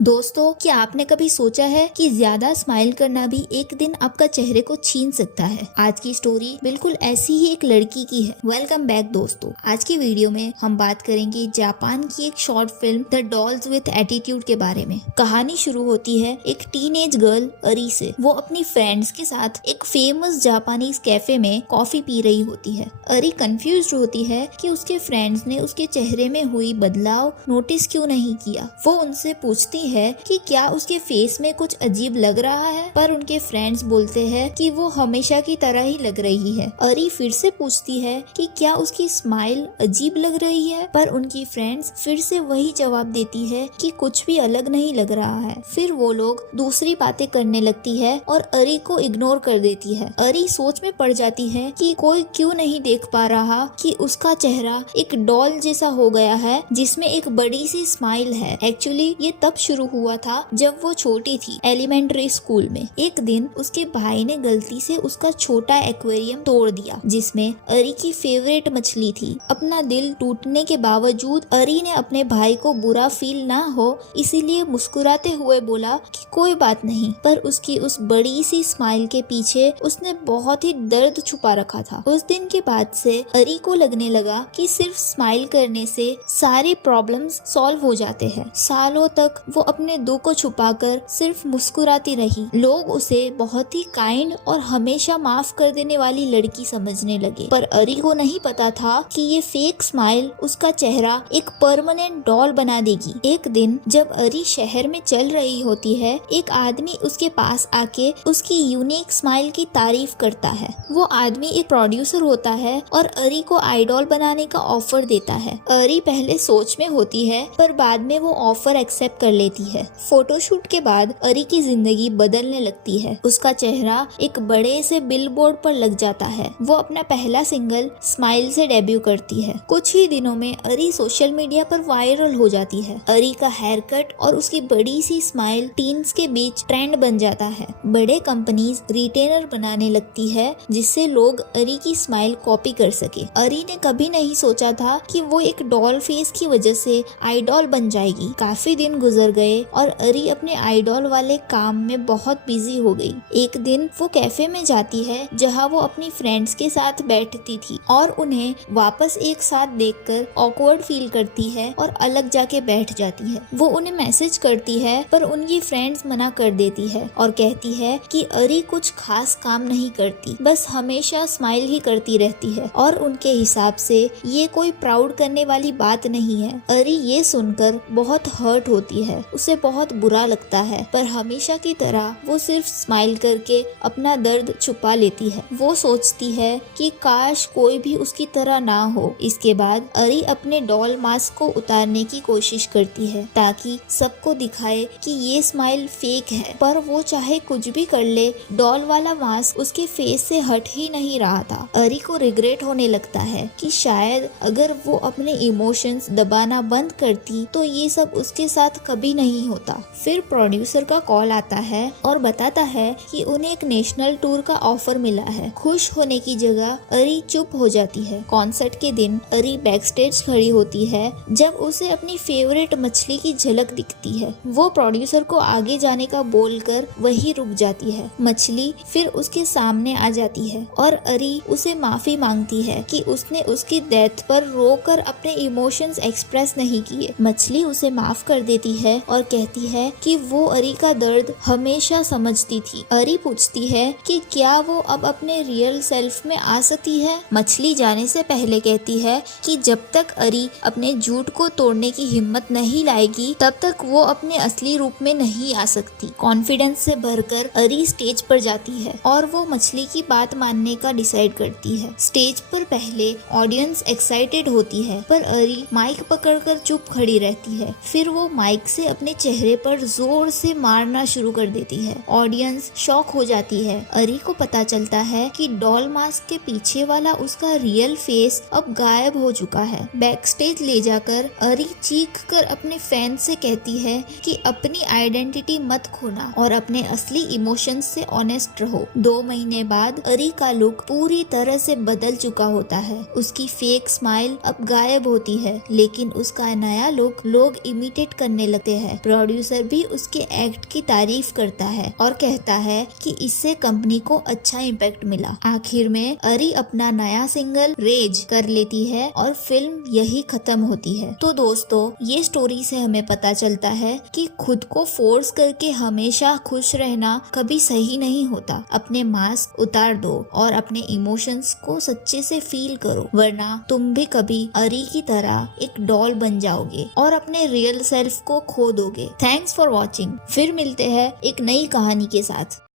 दोस्तों, क्या आपने कभी सोचा है कि ज्यादा स्माइल करना भी एक दिन आपका चेहरे को छीन सकता है। आज की स्टोरी बिल्कुल ऐसी ही एक लड़की की है। वेलकम बैक दोस्तों। आज की वीडियो में हम बात करेंगे जापान की एक short film the dolls with attitude के बारे में। कहानी शुरू होती है एक टीनेज गर्ल अरी से। वो अपनी फ्रेंड्स के साथ एक फेमस जापानीज कैफे में कॉफी पी रही होती है। अरी कंफ्यूज्ड होती है कि उसके फ्रेंड्स ने उसके चेहरे में हुई बदलाव नोटिस क्यों नहीं किया। वो उनसे पूछती है कि क्या उसके फेस में कुछ अजीब लग रहा है, पर उनके फ्रेंड्स बोलते हैं कि वो हमेशा की तरह ही लग रही है। अरी फिर से पूछती है कि क्या उसकी स्माइल अजीब लग रही है, पर उनकी फ्रेंड्स फिर से वही जवाब देती है कि कुछ भी अलग नहीं लग रहा है। फिर वो लोग दूसरी बातें करने लगती है और अरी को इग्नोर कर देती है। अरी सोच में पड़ जाती है कि कोई क्यों नहीं देख पा रहा कि उसका चेहरा एक डॉल जैसा हो गया है जिसमें एक बड़ी सी स्माइल है। एक्चुअली ये तब शुरू हुआ था जब वो छोटी थी, एलिमेंट्री स्कूल में। एक दिन उसके भाई ने गलती से उसका छोटा एक्वेरियम तोड़ दिया जिसमें अरी की फेवरेट मछली थी। अपना दिल टूटने के बावजूद अरी ने अपने भाई को बुरा फील ना हो इसीलिए मुस्कुराते हुए बोला कि कोई बात नहीं, पर उसकी उस बड़ी सी स्माइल के पीछे उसने बहुत ही दर्द छुपा रखा था। उस दिन के बाद से अरी को लगने लगा कि सिर्फ स्माइल करने से सारे प्रॉब्लम्स सॉल्व हो जाते हैं। सालों तक वो अपने दुख को छुपाकर सिर्फ मुस्कुराती रही। लोग उसे बहुत ही काइंड और हमेशा माफ कर देने वाली लड़की समझने लगे, पर अरी को नहीं पता था कि ये फेक स्माइल उसका चेहरा एक परमानेंट डॉल बना देगी। एक दिन जब अरी शहर में चल रही होती है, एक आदमी उसके पास आके उसकी यूनिक स्माइल की तारीफ करता है। वो आदमी एक प्रोड्यूसर होता है और अरी को आइडॉल बनाने का ऑफर देता है। अरी पहले सोच में होती है, पर बाद में वो ऑफर एक्सेप्ट कर लेती है। फोटोशूट के बाद अरी की जिंदगी बदलने लगती है। उसका चेहरा एक बड़े से बिलबोर्ड पर लग जाता है। वो अपना पहला सिंगल स्माइल से डेब्यू करती है। कुछ ही दिनों में अरी सोशल मीडिया पर वायरल हो जाती है। अरी का हेयर कट और उसकी बड़ी सी स्माइल टीन्स के बीच ट्रेंड बन जाता है। बड़े कंपनीज रिटेनर बनाने लगती है जिससे लोग अरी की स्माइल कॉपी कर सके। अरी ने कभी नहीं सोचा था कि वो एक डॉल फेस की वजह से आइडॉल बन जाएगी। काफी दिन गुजर गए और अरी अपने आइडॉल वाले काम में बहुत बिजी हो गई। एक दिन वो कैफे में जाती है जहां वो अपनी फ्रेंड्स के साथ बैठती थी और उन्हें वापस एक साथ देखकर ऑकवर्ड फील करती है और अलग जाके बैठ जाती है। वो उन्हें मैसेज करती है पर उनकी फ्रेंड्स मना कर देती है और कहती है कि अरी कुछ खास काम नहीं करती, बस हमेशा स्माइल ही करती रहती है और उनके हिसाब से ये कोई प्राउड करने वाली बात नहीं है। अरी ये सुनकर बहुत हर्ट होती है, उसे बहुत बुरा लगता है, पर हमेशा की तरह वो सिर्फ स्माइल करके अपना दर्द छुपा लेती है। वो सोचती है कि काश कोई भी उसकी तरह ना हो। इसके बाद अरी अपने डॉल मास्क को उतारने की कोशिश करती है ताकि सबको दिखाए कि ये स्माइल फेक है, पर वो चाहे कुछ भी कर ले, डॉल वाला मास्क उसके फेस से हट ही नहीं रहा था। अरी को रिग्रेट होने लगता है कि शायद अगर वो अपने इमोशंस दबाना बंद करती तो ये सब उसके साथ कभी नहीं होता। फिर प्रोड्यूसर का कॉल आता है और बताता है कि उन्हें एक नेशनल टूर का ऑफर मिला है। खुश होने की जगह अरी चुप हो जाती है। कॉन्सर्ट के दिन अरी बैक स्टेज खड़ी होती है जब उसे अपनी फेवरेट मछली की झलक दिखती है। वो प्रोड्यूसर को आगे जाने का बोलकर वही रुक जाती है। मछली फिर उसके सामने आ जाती है और अरी उसे माफी मांगती है कि उसने उसकी डेथ पर रोकर अपने इमोशंस एक्सप्रेस नहीं किए। मछली उसे माफ कर देती है और कहती है कि वो अरी का दर्द हमेशा समझती थी। अरी पूछती है कि क्या वो अब अपने रियल सेल्फ में आ सकती है। मछली जाने से पहले कहती है कि जब तक अरी अपने झूठ को तोड़ने की हिम्मत नहीं लाएगी तब तक वो अपने असली रूप में नहीं आ सकती। कॉन्फिडेंस से भरकर अरी स्टेज पर जाती है और वो मछली की बात मानने का डिसाइड करती है। स्टेज पर पहले ऑडियंस एक्साइटेड होती है, पर अरी माइक पकड़कर चुप खड़ी रहती है। फिर वो माइक से अपने चेहरे पर जोर से मारना शुरू कर देती है। ऑडियंस शॉक हो जाती है। अरी को पता चलता है कि डॉल मास्क के पीछे वाला उसका रियल फेस अब गायब हो चुका है। बैक स्टेज ले जाकर अरी चीख कर अपने फैन से कहती है कि अपनी आइडेंटिटी मत खोना और अपने असली इमोशंस से ऑनेस्ट रहो। 2 महीने बाद अरी का लुक पूरी तरह से बदल चुका होता है। उसकी फेक स्माइल अब गायब होती है, लेकिन उसका नया लुक लोग इमिटेट करने लगते हैं। है। प्रोड्यूसर भी उसके एक्ट की तारीफ करता है और कहता है कि इससे कंपनी को अच्छा इम्पैक्ट मिला। आखिर में अरी अपना नया सिंगल रेज कर लेती है और फिल्म यही खत्म होती है। तो दोस्तों, ये स्टोरी से हमें पता चलता है कि खुद को फोर्स करके हमेशा खुश रहना कभी सही नहीं होता। अपने मास्क उतार दो और अपने इमोशंस को सच्चे से फील करो, वरना तुम भी कभी अरी की तरह एक डॉल बन जाओगे और अपने रियल सेल्फ को खो दोगे। Thanks for watching. फिर मिलते हैं एक नई कहानी के साथ।